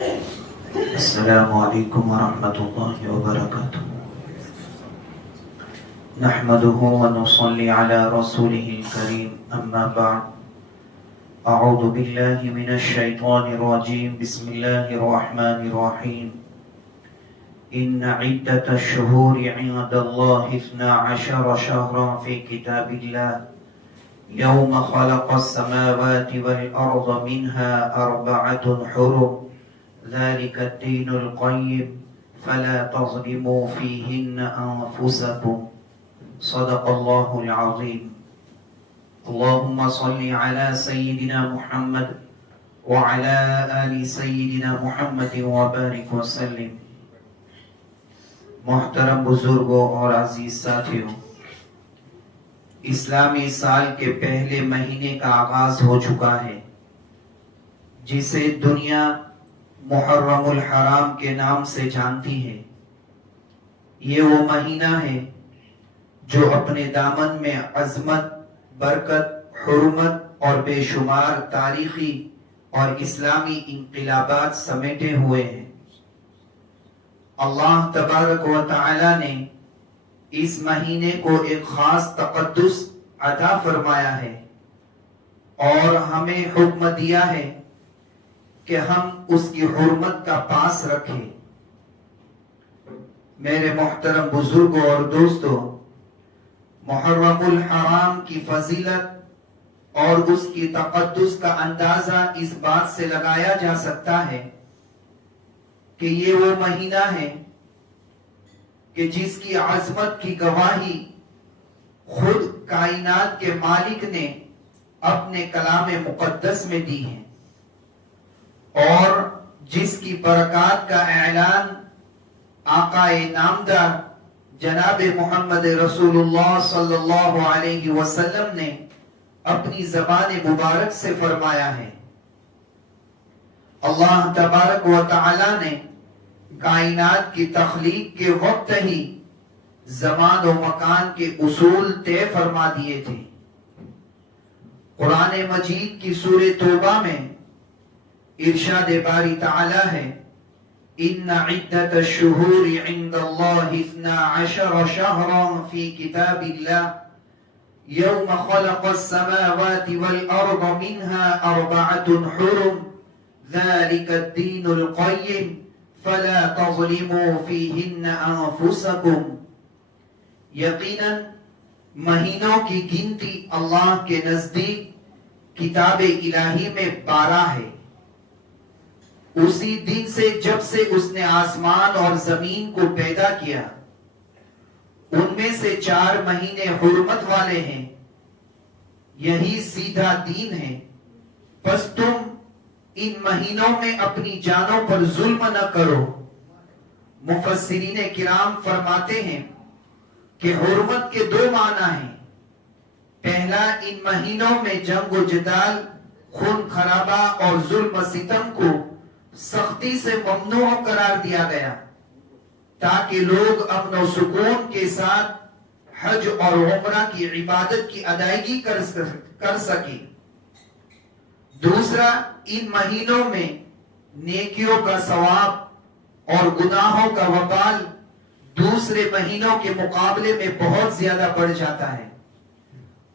السلام علیکم ورحمۃ اللہ وبرکاتہ نحمده ونصلي على رسوله الكريم اما بعد اعوذ باللہ من الشیطان الرجیم بسم اللہ الرحمن الرحیم ان عدة الشهور عند الله 12 شهرا في كتاب الله يوم خلق السماوات والأرض منها 4 حرم ذلك الدين القيم فلا تظلموا فيهن أنفسكم صدق الله العظيم اللهم صل على سيدنا محمد وعلى آل سيدنا محمد وبارك وسلم. محترم بزرگوں اور عزیز ساتھیوں، اسلامی سال کے پہلے مہینے کا آغاز ہو چکا ہے، جسے دنیا محرم الحرام کے نام سے جانتی ہے. یہ وہ مہینہ ہے جو اپنے دامن میں عظمت، برکت، حرمت اور بے شمار تاریخی اور اسلامی انقلابات سمیٹے ہوئے ہیں. اللہ تبارک و تعالی نے اس مہینے کو ایک خاص تقدس عطا فرمایا ہے اور ہمیں حکم دیا ہے کہ ہم اس کی حرمت کا پاس رکھیں. میرے محترم بزرگوں اور دوستوں، محرم الحرام کی فضیلت اور اس کی تقدس کا اندازہ اس بات سے لگایا جا سکتا ہے کہ یہ وہ مہینہ ہے کہ جس کی عظمت کی گواہی خود کائنات کے مالک نے اپنے کلام مقدس میں دی ہے، اور جس کی برکات کا اعلان آقا نامدار جناب محمد رسول اللہ صلی اللہ علیہ وسلم نے اپنی زبان مبارک سے فرمایا ہے. اللہ تبارک و تعالی نے کائنات کی تخلیق کے وقت ہی زمان و مکان کے اصول طے فرما دیے تھے. قرآن مجید کی سورہ توبہ میں ارشاد باری تعالی ہے، ان عدت الشہور عند اللہ 12 شہرا فی کتاب اللہ یوم خلق السماوات والارض منها 4 حرم ذلك الدین القیم فلا تظلموا فیہن انفسکم. یقیناً مہینوں کی گنتی اللہ کے نزدیک کتاب الہی میں 12 ہے، اسی دن سے جب سے اس نے آسمان اور زمین کو پیدا کیا. ان میں سے 4 مہینے حرمت والے ہیں، یہی سیدھا دین ہے. پس تم ان مہینوں میں اپنی جانوں پر ظلم نہ کرو. مفسرین کرام فرماتے ہیں کہ حرمت کے 2 معنی ہیں. پہلا، ان مہینوں میں جنگ و جدال، خون خرابہ اور ظلم و ستم کو سختی سے ممنوع قرار دیا گیا تاکہ لوگ امن و سکون کے ساتھ حج اور عمرہ کی عبادت کی ادائیگی کر سکیں. دوسرا، ان مہینوں میں نیکیوں کا ثواب اور گناہوں کا وبال دوسرے مہینوں کے مقابلے میں بہت زیادہ بڑھ جاتا ہے.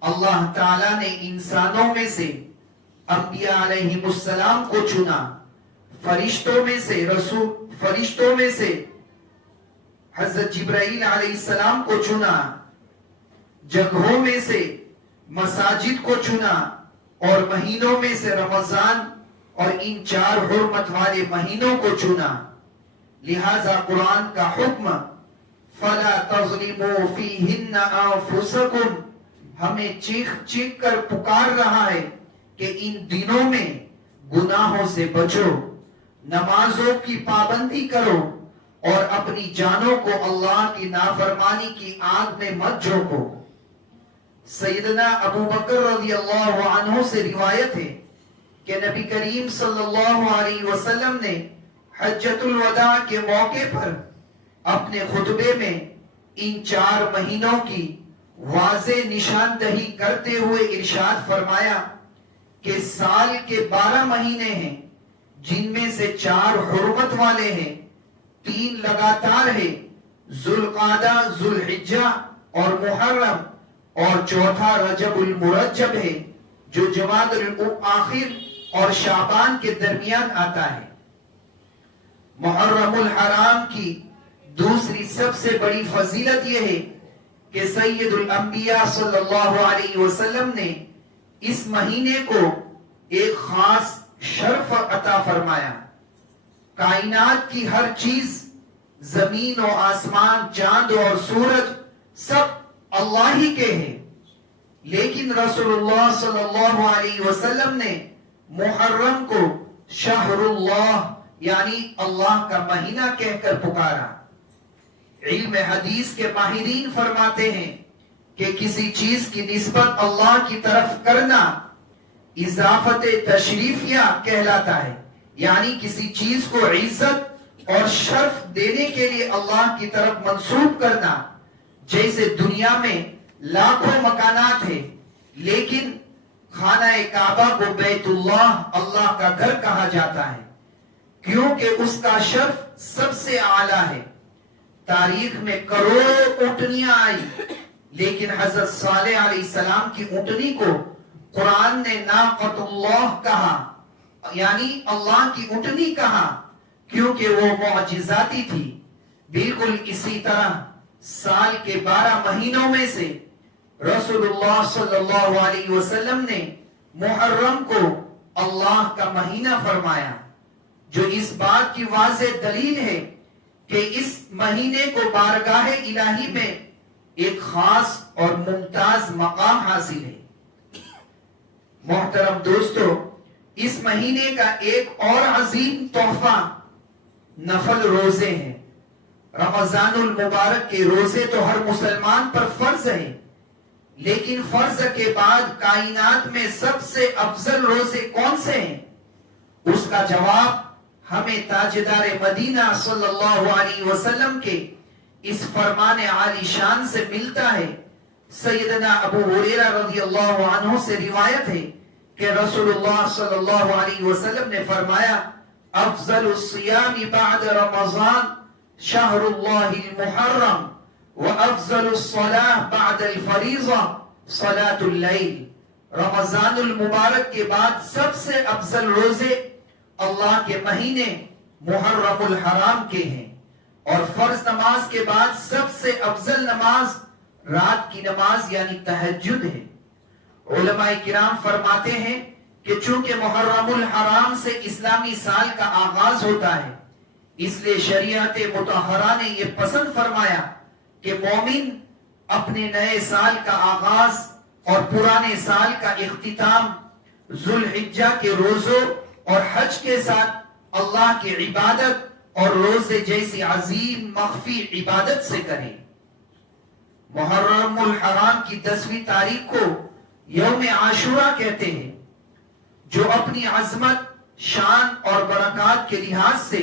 اللہ تعالیٰ نے انسانوں میں سے انبیاء علیہم السلام کو چنا، فرشتوں میں سے حضرت جبرائیل علیہ السلام کو چنا، جگہوں میں سے مساجد کو چنا، اور مہینوں میں سے رمضان اور ان 4 حرمت والے مہینوں کو چنا. لہذا قرآن کا حکم فَلَا تَظْلِمُوا فِيهِنَّ أَنفُسَكُمْ ہمیں چیخ چیخ کر پکار رہا ہے کہ ان دنوں میں گناہوں سے بچو، نمازوں کی پابندی کرو اور اپنی جانوں کو اللہ کی نافرمانی کی آگ میں مت جھونکو. سیدنا ابو بکر رضی اللہ عنہ سے روایت ہے کہ نبی کریم صلی اللہ علیہ وسلم نے حجۃ الوداع کے موقع پر اپنے خطبے میں ان 4 مہینوں کی واضح نشاندہی کرتے ہوئے ارشاد فرمایا کہ سال کے 12 مہینے ہیں جن میں سے 4 حرمت والے ہیں، 3 لگاتار ہیں، ذوالقعدہ، ذوالحجہ اور محرم، اور چوتھا رجب المرجب ہے جو جمادی الاخر اور شعبان کے درمیان آتا ہے۔ محرم الحرام کی دوسری سب سے بڑی فضیلت یہ ہے کہ سید الانبیاء صلی اللہ علیہ وسلم نے اس مہینے کو ایک خاص شرف عطا فرمایا۔ کائنات کی ہر چیز، زمین و آسمان، چاند اور سورج، سب اللہ ہی کے ہیں، لیکن رسول اللہ صلی اللہ علیہ وسلم نے محرم کو شہر اللہ یعنی اللہ کا مہینہ کہہ کر پکارا۔ علم حدیث کے ماہرین فرماتے ہیں کہ کسی چیز کی نسبت اللہ کی طرف کرنا اضافت تشریفیہ کہلاتا ہے، یعنی کسی چیز کو عزت اور شرف دینے کے لیے اللہ کی طرف منسوب کرنا۔ جیسے دنیا میں لاکھوں مکانات ہیں، لیکن خانہ کعبہ کو بیت اللہ کا گھر کہا جاتا ہے، کیونکہ اس کا شرف سب سے اعلیٰ ہے۔ تاریخ میں کروڑوں اونٹنیاں آئی، لیکن حضرت صالح علیہ السلام کی اونٹنی کو قرآن نے ناقۃ اللہ کہا، یعنی اللہ کی اونٹنی کہا، کیونکہ وہ معجزاتی تھی۔ بالکل اسی طرح سال کے 12 مہینوں میں سے رسول اللہ صلی اللہ علیہ وسلم نے محرم کو اللہ کا مہینہ فرمایا، جو اس بات کی واضح دلیل ہے کہ اس مہینے کو بارگاہ الہی میں ایک خاص اور ممتاز مقام حاصل ہے۔ محترم دوستو، اس مہینے کا ایک اور عظیم تحفہ نفل روزے ہیں۔ رمضان المبارک کے روزے تو ہر مسلمان پر فرض ہیں، لیکن فرض کے بعد کائنات میں سب سے افضل روزے کون سے ہیں؟ اس کا جواب ہمیں تاجدار مدینہ صلی اللہ علیہ وسلم کے اس فرمان عالی شان سے ملتا ہے۔ سیدنا ابو ہریرہ رضی اللہ عنہ سے روایت ہے کہ رسول اللہ صلی اللہ علیہ وسلم نے فرمایا، افضل الصیام بعد رمضان شہر اللہ المحرم وافضل الصلاة بعد الفریضہ صلاة اللیل۔ رمضان المبارک کے بعد سب سے افضل روزے اللہ کے مہینے محرم الحرام کے ہیں، اور فرض نماز کے بعد سب سے افضل نماز رات کی نماز یعنی تہجد ہے۔ علماء کرام فرماتے ہیں کہ چونکہ محرم الحرام سے اسلامی سال کا آغاز ہوتا ہے، اس لیے شریعت مطہرہ نے یہ پسند فرمایا کہ مومن اپنے نئے سال کا آغاز اور پرانے سال کا اختتام ذوالحجہ کے روزوں اور حج کے ساتھ اللہ کی عبادت اور روزے جیسی عظیم مخفی عبادت سے کرے۔ محرم الحرام کی 10ویں تاریخ کو یوم عاشورہ کہتے ہیں، جو اپنی عظمت، شان اور برکات کے لحاظ سے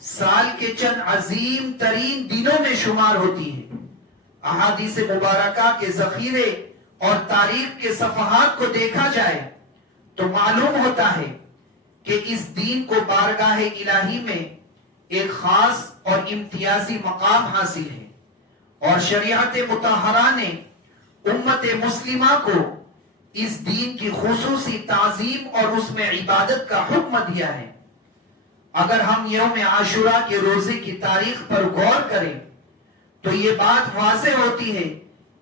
سال کے چند عظیم ترین دنوں میں شمار ہوتی ہے۔ احادیث مبارکہ کے ذخیرے اور تاریخ کے صفحات کو دیکھا جائے تو معلوم ہوتا ہے کہ اس دین کو بارگاہ الہی میں ایک خاص اور امتیازی مقام حاصل ہے، اور شریعت مطہرہ نے امت مسلمہ کو اس دین کی خصوصی تعظیم اور اس میں عبادت کا حکم دیا ہے۔ اگر ہم یوم عاشورہ کے روزے کی تاریخ پر غور کریں تو یہ بات واضح ہوتی ہے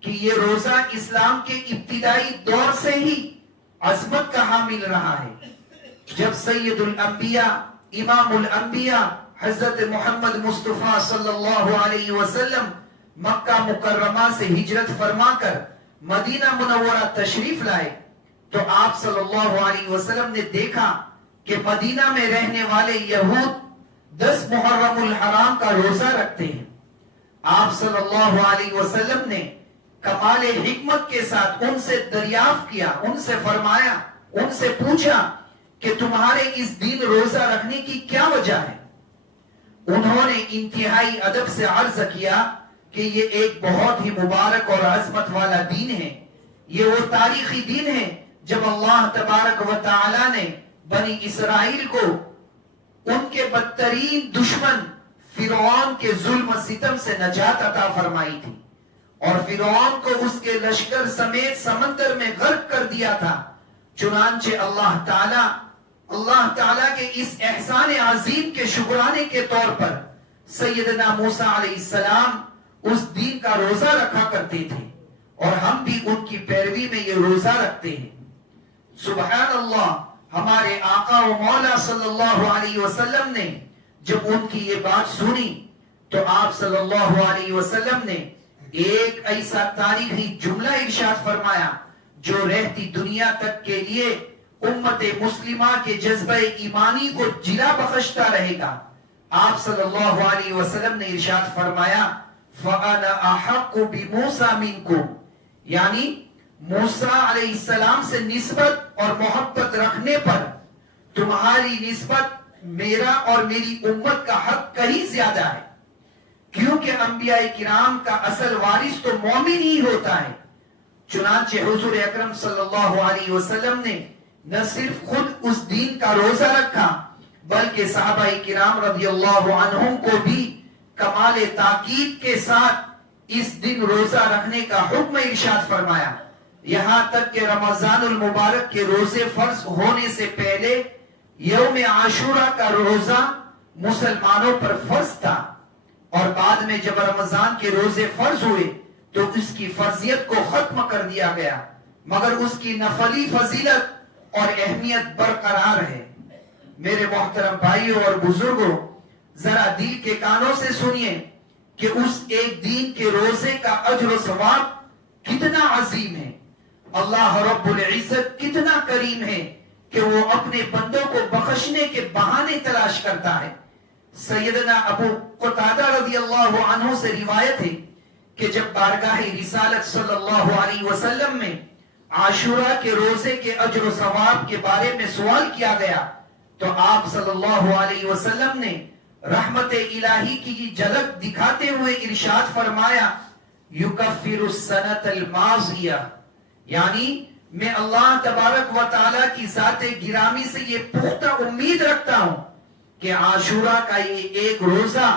کہ یہ روزہ اسلام کے ابتدائی دور سے ہی عظمت کا حامل رہا ہے۔ جب سید الانبیاء، امام الانبیاء حضرت محمد مصطفیٰ صلی اللہ علیہ وسلم مکہ مکرمہ سے ہجرت فرما کر مدینہ منورہ تشریف لائے تو آپ صلی اللہ علیہ وسلم نے دیکھا کہ مدینہ میں رہنے والے یہود 10 محرم الحرام کا روزہ رکھتے ہیں۔ آپ صلی اللہ علیہ وسلم نے کمال حکمت کے ساتھ ان سے دریافت کیا، ان سے فرمایا، ان سے پوچھا کہ تمہارے اس دن روزہ رکھنے کی کیا وجہ ہے؟ انہوں نے انتہائی ادب سے عرض کیا کہ یہ ایک بہت ہی مبارک اور عظمت والا دین ہے۔ یہ وہ تاریخی دن ہے جب اللہ تبارک و تعالی نے بنی اسرائیل کو ان کے بدترین دشمن فرعون کے ظلم و ستم سے نجات عطا فرمائی تھی، اور فرعون کو اس کے لشکر سمیت سمندر میں غرق کر دیا تھا۔ چنانچہ اللہ تعالیٰ کے اس احسان عظیم کے شکرانے کے طور پر سیدنا موسیٰ علیہ السلام اس دین کا روزہ رکھا کرتے تھے، اور ہم بھی ان کی پیروی میں یہ روزہ رکھتے ہیں۔ سبحان اللہ، ہمارے آقا و مولا صلی اللہ علیہ وسلم نے جب ان کی یہ بات سنی تو آپ صلی اللہ علیہ وسلم نے ایک ایسا تاریخی جملہ ارشاد فرمایا جو رہتی دنیا تک کے لیے امت مسلمہ کے جذبہ ایمانی کو جلا بخشتا رہے گا۔ آپ صلی اللہ علیہ وسلم نے ارشاد فرمایا فَأَنَا أَحَقُّ بِمُوسَى مِنْكُمْ، یعنی موسیٰ علیہ السلام سے نسبت اور محبت رکھنے پر تمہاری نسبت میرا اور میری امت کا حق کہیں زیادہ ہے، کیونکہ انبیاء کرام کا اصل وارث تو مومن ہی ہوتا ہے۔ چنانچہ حضور اکرم صلی اللہ علیہ وسلم نے نہ صرف خود اس دین کا روزہ رکھا بلکہ صحابہ کرام رضی اللہ عنہم کو بھی کمال تاکید کے ساتھ اس دن روزہ رکھنے کا حکم ارشاد فرمایا، یہاں تک کہ رمضان المبارک کے روزے فرض ہونے سے پہلے یوم عاشورہ کا روزہ مسلمانوں پر فرض تھا، اور بعد میں جب رمضان کے روزے فرض ہوئے تو اس کی فرضیت کو ختم کر دیا گیا، مگر اس کی نفلی فضیلت اور اہمیت برقرار ہے۔ میرے محترم بھائیوں اور بزرگوں، ذرا دل کے کانوں سے سنیے کہ اس ایک دین کے روزے کا اجر و ثواب کتنا عظیم ہے۔ اللہ رب العزت کتنا کریم ہے کہ وہ اپنے بندوں کو بخشنے کے بہانے تلاش کرتا ہے۔ سیدنا ابو قتادہ رضی اللہ عنہ سے روایت ہے کہ جب بارگاہ رسالت صلی اللہ علیہ وسلم میں عاشورہ کے روزے کے اجر و ثواب کے بارے میں سوال کیا گیا تو آپ صلی اللہ علیہ وسلم نے رحمت الہی کی جھلک دکھاتے ہوئے ارشاد فرمایا یکفر السنۃ الماضیہ، یعنی میں اللہ تبارک و تعالیٰ کی ذات گرامی سے یہ پختہ امید رکھتا ہوں کہ عاشورہ کا یہ ایک روزہ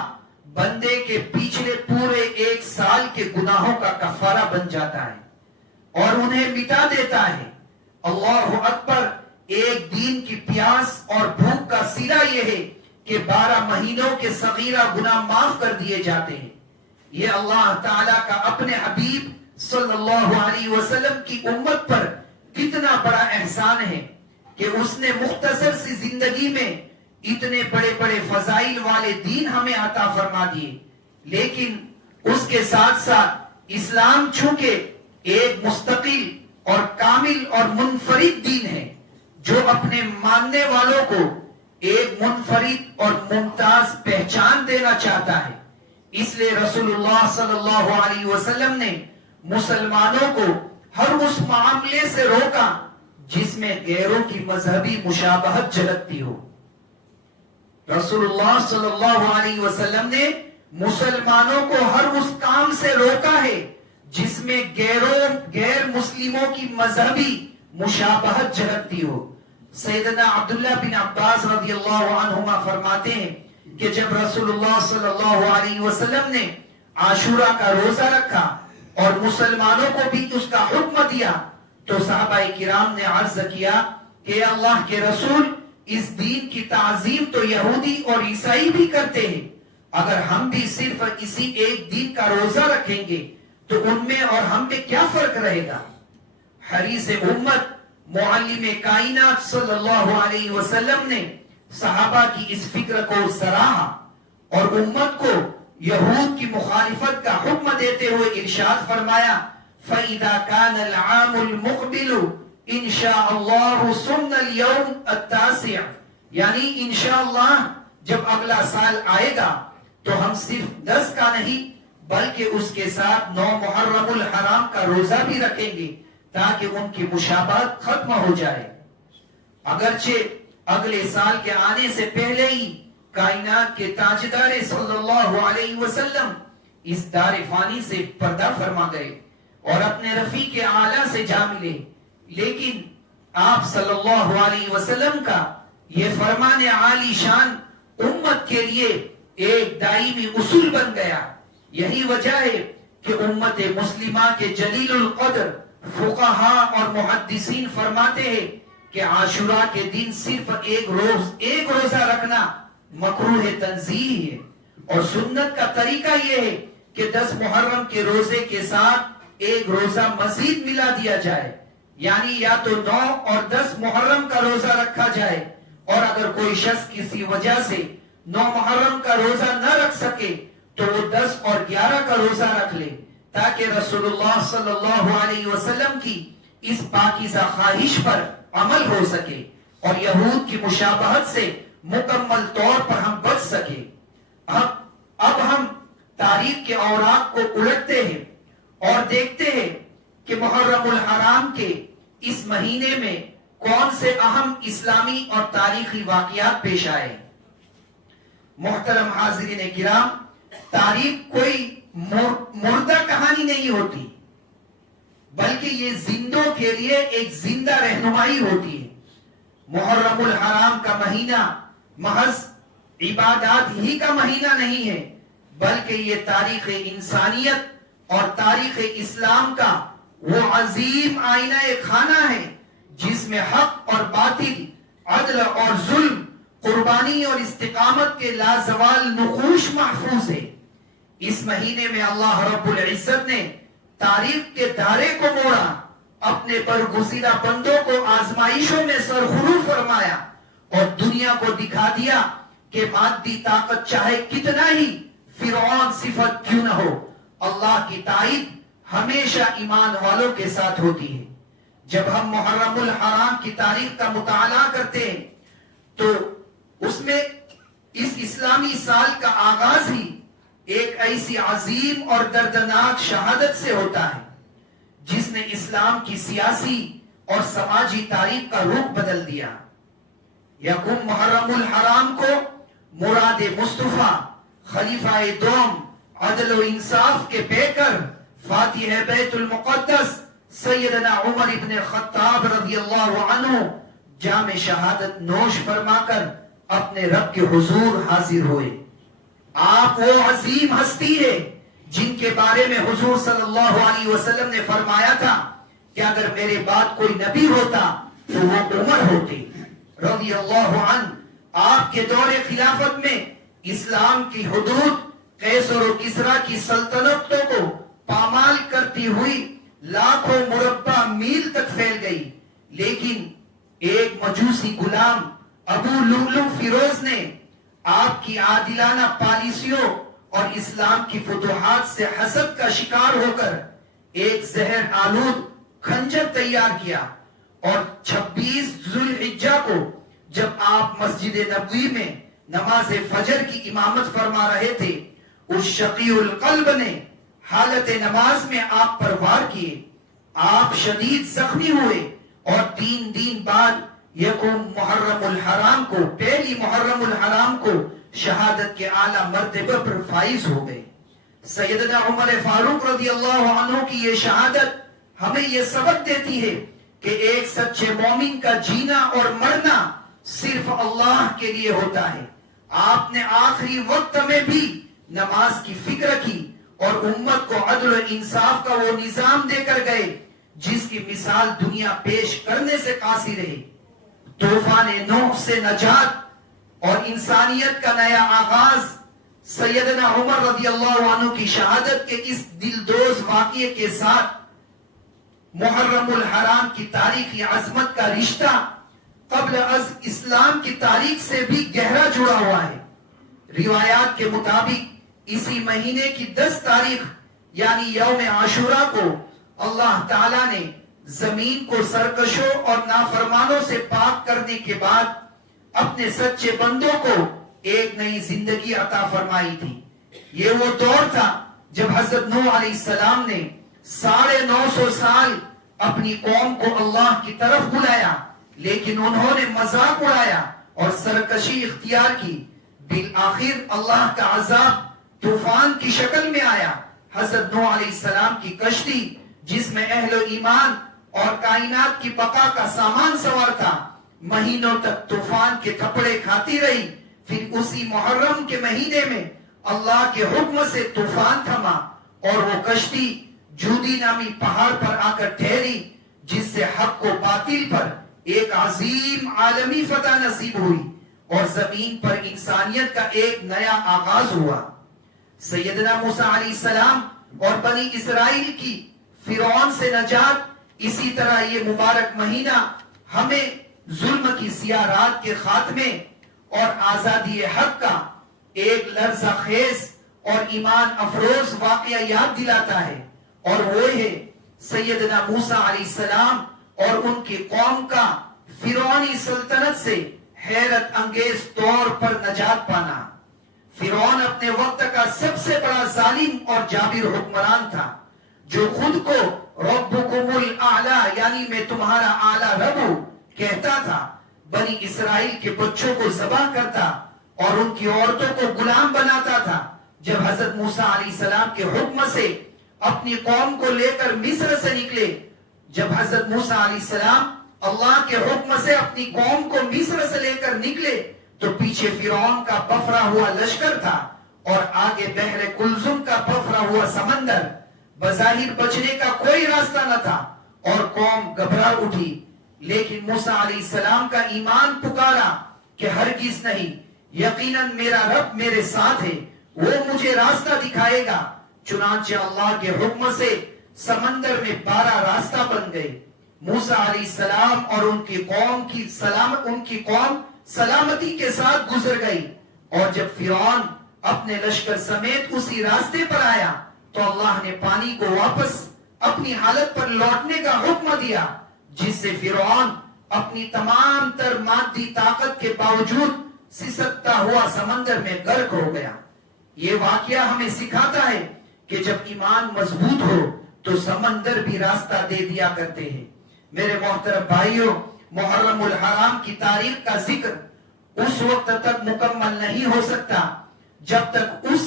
بندے کے پچھلے پورے ایک سال کے گناہوں کا کفارہ بن جاتا ہے اور انہیں مٹا دیتا ہے۔ اللہ اکبر، ایک دین کی پیاس اور بھوک کا صلہ یہ ہے کہ 12 مہینوں کے صغیرہ گناہ معاف کر دیے جاتے ہیں۔ یہ اللہ تعالیٰ کا اپنے حبیب صلی اللہ علیہ وسلم کی امت پر کتنا بڑا احسان ہے کہ اس نے مختصر سی زندگی میں اتنے بڑے بڑے فضائل والے دین ہمیں عطا فرما دیے، لیکن اس کے ساتھ ساتھ اسلام چونکہ ایک مستقل اور کامل اور منفرد دین ہے جو اپنے ماننے والوں کو ایک منفرد اور ممتاز پہچان دینا چاہتا ہے، اس لیے رسول اللہ صلی اللہ علیہ وسلم نے مسلمانوں کو ہر اس معاملے سے روکا جس میں غیروں کی مذہبی مشابہت جھلکتی ہو۔ رسول اللہ صلی اللہ علیہ وسلم نے مسلمانوں کو ہر اس کام سے روکا ہے جس میں غیر مسلموں کی مذہبی مشابہت جھلکتی ہو۔ سیدنا عبداللہ بن عباس رضی اللہ عنہما فرماتے ہیں کہ جب رسول اللہ صلی اللہ علیہ وسلم نے عاشورہ کا روزہ رکھا اور مسلمانوں کو بھی اس کا حکم دیا تو صحابہ کرام نے عرض کیا کہ اللہ کے رسول، اس دین کی تعظیم تو یہودی اور عیسائی بھی کرتے ہیں، اگر ہم بھی صرف اسی ایک دین کا روزہ رکھیں گے تو ان میں اور ہم میں کیا فرق رہے گا؟ حریص امت معلم کائنات صلی اللہ علیہ وسلم نے صحابہ کی اس فکر کو سراہا اور امت کو یہود کی مخالفت کا حکم دیتے ہوئے ارشاد فرمایا فَإِذَا كَانَ الْعَامُ الْمُقْبِلُ انشاءاللہ سُمْنَ الْيَوْمِ التَّاسِعِ، یعنی انشاءاللہ جب اگلا سال آئے گا تو ہم صرف 10 کا نہیں بلکہ اس کے ساتھ 9 محرم الحرام کا روزہ بھی رکھیں گے تاکہ ان کی مشابہت ختم ہو جائے۔ اگرچہ اگلے سال کے آنے سے پہلے ہی کائنات کے تاجدار صلی اللہ علیہ وسلم اس دار فانی سے پردہ فرما گئے اور اپنے رفیق اعلیٰ سے جا ملے، لیکن آپ صلی اللہ علیہ وسلم کا یہ فرمان عالی شان امت کے لیے ایک دائمی اصول بن گیا. یہی وجہ ہے کہ امت مسلمہ کے جلیل القدر فقہاء اور محدثین فرماتے ہیں کہ عاشوراء کے دن صرف ایک روزہ رکھنا مکروہ تنزیہ ہے، اور سنت کا طریقہ یہ ہے کہ 10 محرم کے روزے کے ساتھ ایک روزہ مزید ملا دیا جائے، یعنی یا تو 9 اور 10 محرم کا روزہ رکھا جائے، اور اگر کوئی شخص کسی وجہ سے 9 محرم کا روزہ نہ رکھ سکے تو وہ 10 اور 11 کا روزہ رکھ لے، تاکہ رسول اللہ صلی اللہ علیہ وسلم کی اس پاکیزہ خواہش پر عمل ہو سکے اور یہود کی مشابہت سے مکمل طور پر ہم بچ سکے. اب ہم تاریخ کے اوراق کو الٹتے ہیں اور دیکھتے ہیں کہ محرم الحرام کے اس مہینے میں کون سے اہم اسلامی اور تاریخی واقعات پیش آئے. محترم حاضرین کرام، تاریخ کوئی مردہ کہانی نہیں ہوتی، بلکہ یہ زندوں کے لیے ایک زندہ رہنمائی ہوتی ہے. محرم الحرام کا مہینہ محض عبادات ہی کا مہینہ نہیں ہے، بلکہ یہ تاریخ انسانیت اور تاریخ اسلام کا وہ عظیم آئینہ خانہ ہے جس میں حق اور باطل، عدل اور ظلم، قربانی اور استقامت کے لازوال نقوش محفوظ ہے. اس مہینے میں اللہ رب العزت نے تاریخ کے دھارے کو موڑا، اپنے برگزیدہ بندوں کو آزمائشوں میں سرخرو فرمایا اور دنیا کو دکھا دیا کہ مادی طاقت چاہے کتنا ہی فرعون صفت کیوں نہ ہو، اللہ کی تائید ہمیشہ ایمان والوں کے ساتھ ہوتی ہے. جب ہم محرم الحرام کی تاریخ کا مطالعہ کرتے ہیں تو اس میں اس اسلامی سال کا آغاز ہی ایک ایسی عظیم اور دردناک شہادت سے ہوتا ہے جس نے اسلام کی سیاسی اور سماجی تاریخ کا رخ بدل دیا. یکم محرم الحرام کو مراد مصطفیٰ، خلیفہ دوم، عدل و انصاف کے پیکر، فاتح بیت المقدس سیدنا عمر ابن خطاب رضی اللہ عنہ جام شہادت نوش فرما کر اپنے رب کے حضور حاضر ہوئے. آپ وہ عظیم ہستی ہے جن کے بارے میں حضور صلی اللہ علیہ وسلم نے فرمایا تھا کہ اگر میرے بعد کوئی نبی ہوتا تو وہ عمر ہوتے رضی اللہ عنہ. آپ کے دور خلافت میں اسلام کی حدود قیصر و کسریٰ کی سلطنتوں کو پامال کرتی ہوئی لاکھوں مربع میل تک پھیل گئی، لیکن ایک مجوسی غلام ابو لؤلؤ فیروز نے آپ کی عادلانہ پالیسیوں اور اسلام کی فتوحات سے حسد کا شکار ہو کر ایک زہر آلود خنجر تیار کیا، اور 26 ذوالحجہ کو جب آپ مسجد نبوی میں نماز فجر کی امامت فرما رہے تھے، اس شقی القلب نے حالت نماز میں آپ پر وار کیے. آپ شدید زخمی ہوئے اور 3 دن بعد یکم محرم الحرام کو، پہلی محرم الحرام کو شہادت کے اعلیٰ مرتبہ پر فائز ہو گئے. سیدنا عمر فاروق رضی اللہ عنہ کی یہ شہادت ہمیں یہ سبق دیتی ہے کہ ایک سچے مومن کا جینا اور مرنا صرف اللہ کے لیے ہوتا ہے. آپ نے آخری وقت میں بھی نماز کی فکر کی اور امت کو عدل و انصاف کا وہ نظام دے کر گئے جس کی مثال دنیا پیش کرنے سے قاصر ہے. طوفان نوح سے نجات اور انسانیت کا نیا آغاز سیدنا عمر رضی اللہ عنہ کی شہادت کے اس دلدوز واقعے کے ساتھ محرم الحرام کی تاریخی عظمت کا رشتہ قبل از اسلام کی تاریخ سے بھی گہرا جڑا ہوا ہے. روایات کے مطابق اسی مہینے کی 10 تاریخ یعنی یوم عاشوراء کو اللہ تعالیٰ نے زمین کو سرکشوں اور نافرمانوں سے پاک کرنے کے بعد اپنے سچے بندوں کو ایک نئی زندگی عطا فرمائی تھی. یہ وہ دور تھا جب حضرت نوح علیہ السلام نے 950 سال اپنی قوم کو اللہ کی طرف بلایا، لیکن انہوں نے مذاق اڑایا اور سرکشی اختیار کی. بالآخر اللہ کا عذاب طوفان کی شکل میں آیا. حضرت نوح علیہ السلام کی کشتی جس میں اہل و ایمان اور کائنات کی بقا کا سامان سوار تھا، مہینوں تک طوفان کے تھپڑے کھاتی رہی. پھر اسی محرم کے مہینے میں اللہ کے حکم سے طوفان تھما اور وہ کشتی جودی نامی پہاڑ پر آ کر ٹھہری، جس سے حق و باطل پر ایک عظیم عالمی فتح نصیب ہوئی اور زمین پر انسانیت کا ایک نیا آغاز ہوا۔ سیدنا موسیٰ علیہ السلام اور بنی اسرائیل کی فرعون سے نجات، اسی طرح یہ مبارک مہینہ ہمیں ظلم کی سیاہ رات کے خاتمے اور آزادی حق کا ایک لرزہ خیز اور ایمان افروز واقعہ یاد دلاتا ہے، اور وہ ہے سیدنا موسیٰ علیہ السلام اور ان کی قوم کا فرعونی سلطنت سے حیرت انگیز طور پر نجات پانا۔ فرعون اپنے وقت کا سب سے بڑا ظالم اور جابر حکمران تھا، جو خود کو ربکم الاعلی یعنی میں تمہارا اعلی رب ہوں کہتا تھا، بنی اسرائیل کے بچوں کو ذبح کرتا اور ان کی عورتوں کو غلام بناتا تھا۔ جب حضرت موسیٰ علیہ السلام کے حکم سے اپنی قوم کو لے کر مصر سے نکلے، جب حضرت موسیٰ علیہ السلام اللہ کے حکم سے اپنی قوم کو مصر سے لے کر نکلے تو پیچھے فرعون کا بفرا ہوا لشکر تھا اور آگے بحر کلزم کا بفرا ہوا سمندر، بظاہر بچنے کا کوئی راستہ نہ تھا اور قوم گھبرا اٹھی۔ لیکن موسیٰ علیہ السلام کا ایمان پکارا کہ ہرگز نہیں، یقیناً میرا رب میرے ساتھ ہے، وہ مجھے راستہ دکھائے گا۔ چنانچہ اللہ کے حکم سے سمندر میں 12 راستہ بن گئے۔ موسیٰ علیہ السلام اور ان کی قوم سلامتی کے ساتھ گزر گئی، اور جب فرعون اپنے لشکر سمیت اسی راستے پر آیا تو اللہ نے پانی کو واپس اپنی حالت پر لوٹنے کا حکم دیا، جس سے فرعون اپنی تمام تر مادی طاقت کے باوجود سسکتا ہوا سمندر میں غرق ہو گیا۔ یہ واقعہ ہمیں سکھاتا ہے کہ جب ایمان مضبوط ہو تو سمندر بھی راستہ دے دیا کرتے ہیں۔ میرے محترم بھائیوں، محرم الحرام کی تاریخ کا ذکر اس وقت تک مکمل نہیں ہو سکتا جب تک اس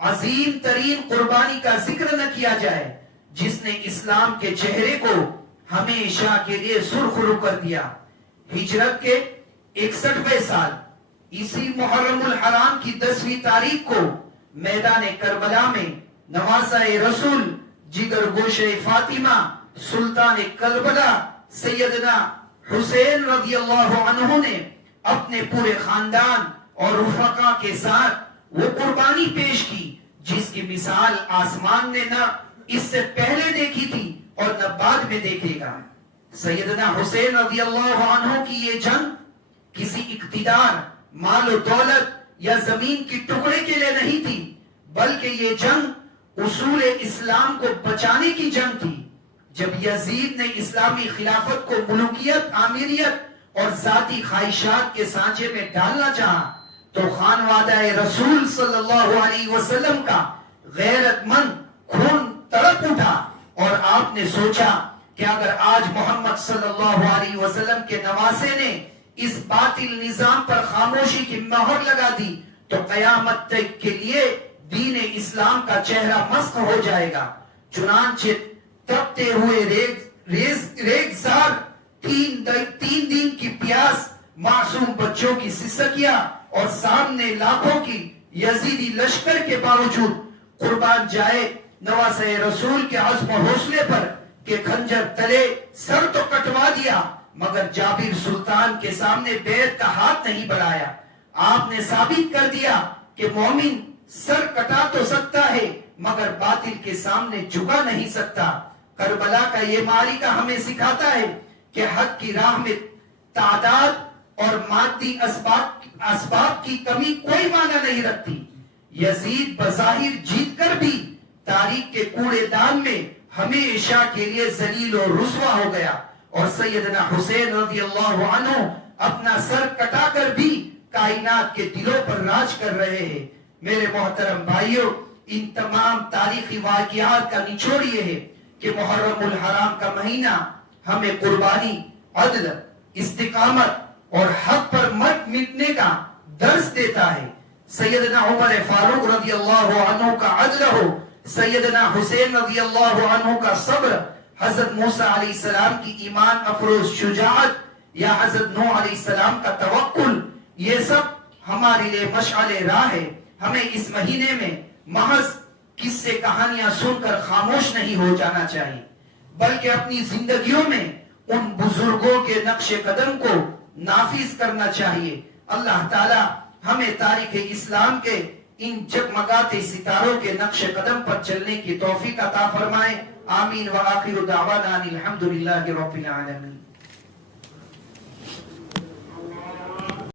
عظیم ترین قربانی کا ذکر نہ کیا جائے جس نے اسلام کے چہرے کو ہمیشہ کے لیے سرخرو کر دیا۔ ہجرت کے 61ویں سال اسی محرم الحرام کی 10ویں تاریخ کو میدان کربلا میں نواسہ رسول جگر گوشہ فاطمہ سلطان کربلا سیدنا حسین رضی اللہ عنہ نے اپنے پورے خاندان اور رفقا کے ساتھ وہ قربانی پیش کی جس کی مثال آسمان نے نہ اس سے پہلے دیکھی تھی اور نہ بعد میں دیکھے گا۔ سیدنا حسین رضی اللہ عنہ کی یہ جنگ کسی اقتدار، مال و دولت یا زمین کی ٹکڑے کے لیے نہیں تھی، بلکہ یہ جنگ اصول اسلام کو بچانے کی جنگ تھی۔ جب یزید نے اسلامی خلافت کو ملوکیت، آمیریت اور ذاتی خواہشات کے سانچے میں ڈالنا چاہا تو خانوادہ رسول صلی اللہ علیہ وسلم کا غیرت مند خون تڑپ اٹھا، اور آپ نے سوچا کہ اگر آج محمد صلی اللہ علیہ وسلم کے نواسے نے اس باطل نظام پر خاموشی کی مہر لگا دی تو قیامت تک کے لیے دین اسلام کا چہرہ مسخ ہو جائے گا۔ چنانچہ تپتے ہوئے ریگزار 3 دن کی پیاس، معصوم بچوں کی سسکیاں اور سامنے لاکھوں کی یزیدی لشکر کے باوجود قربان جائے نواسہ رسول کے عزم و حوصلے پر کہ خنجر تلے سر تو کٹوا دیا مگر جابر سلطان کے سامنے بیعت کا ہاتھ نہیں بڑھایا۔ آپ نے ثابت کر دیا کہ مومن سر کٹا تو سکتا ہے مگر باطل کے سامنے جھکا نہیں سکتا۔ کربلا کا یہ معرکہ ہمیں سکھاتا ہے کہ حق کی راہ میں تعداد اور مادی اسباب کی کمی کوئی معنی نہیں رکھتی۔ یزید بظاہر جیت کر بھی تاریخ کے کوڑے دان میں ہمیشہ کے لیے ذلیل و رسوا ہو گیا، اور سیدنا حسین رضی اللہ عنہ اپنا سر کٹا کر بھی کائنات کے دلوں پر راج کر رہے ہیں۔ میرے محترم بھائیوں، ان تمام تاریخی واقعات کا نچوڑ یہ ہے کہ محرم الحرام کا مہینہ ہمیں قربانی، عدل، استقامت اور حق پر مت مٹنے کا درس دیتا ہے۔ سیدنا عمر فاروق رضی اللہ عنہ کا عدل ہو، سیدنا حسین رضی اللہ عنہ کا صبر، حضرت موسیٰ علیہ السلام کی ایمان افروز شجاعت یا حضرت نوح علیہ السلام کا توکل، یہ سب ہمارے لیے مشعل راہ ہے. ہمیں اس مہینے میں محض قصے کہانیاں سن کر خاموش نہیں ہو جانا چاہیے، بلکہ اپنی زندگیوں میں ان بزرگوں کے نقش قدم کو نافذ کرنا چاہیے. اللہ تعالی ہمیں تاریخ اسلام کے ان جگمگاتے ستاروں کے نقش قدم پر چلنے کی توفیق عطا فرمائے. آمین. وآخر دعوانا الحمدللہ رب العالمین.